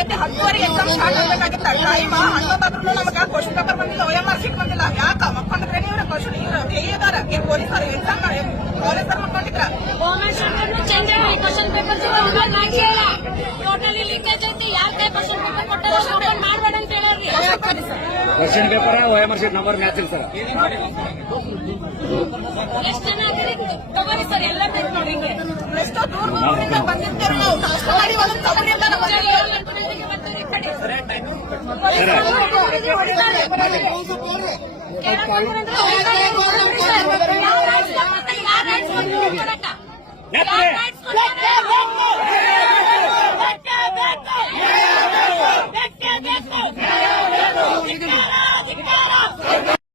ಆಗೈತಿ 10ವರೆಗೆ exam start ಆಗಬೇಕಾಗಿತ್ತ ಟೈಮ್ 11 ನಮಗೆ ಕ್ವಶನ್ ಪೇಪರ್ ಬಂದಿಲ್ಲ OMR ಶೀಟ್ ಬಂದಿಲ್ಲ ಯಾಕ ಮಕ್ಕೊಂಡ್ರೆ ಇವ್ರ ಕ್ವಶನ್ ಇವ್ರು ಹೇಗಿದಾರ ಪೊಲೀಸರು ಎಕ್ಸಾಮ್ ಕಾಲೇಜರ್ ಮಕ್ಕೊಂಡಿದ್ರ ಕ್ವಶನ್ ಪೇಪರ್ ಟೋಟಲಿ ಲೀಕೇಜ್ ಐತಿ ಯಾರ ಕೈ ಕ್ವಶನ್ ಪೇಪರ್ ಕೊಟ್ಟಾರ ಓಪನ್ ಮಾಡಬೇಡ ಅಂತ ಹೇಳೋರಿ question paper OMR sheet number match ಇಲ್ಲ ಸರ್ ಎಷ್ಟು ಜನ ಆಗಿರಿ ತಗೋರಿ ಸರ್ ಎಲ್ಲ ಬೇಕು ನೋಡಿ ಎಷ್ಟೋ ದೂರದಿಂದ ಬಂದಿದ್ದೇವೆ ನಾವು ಕಷ್ಟ ಮಾಡಿ ಒಂದು ತವರಿಂದ ಯಾರ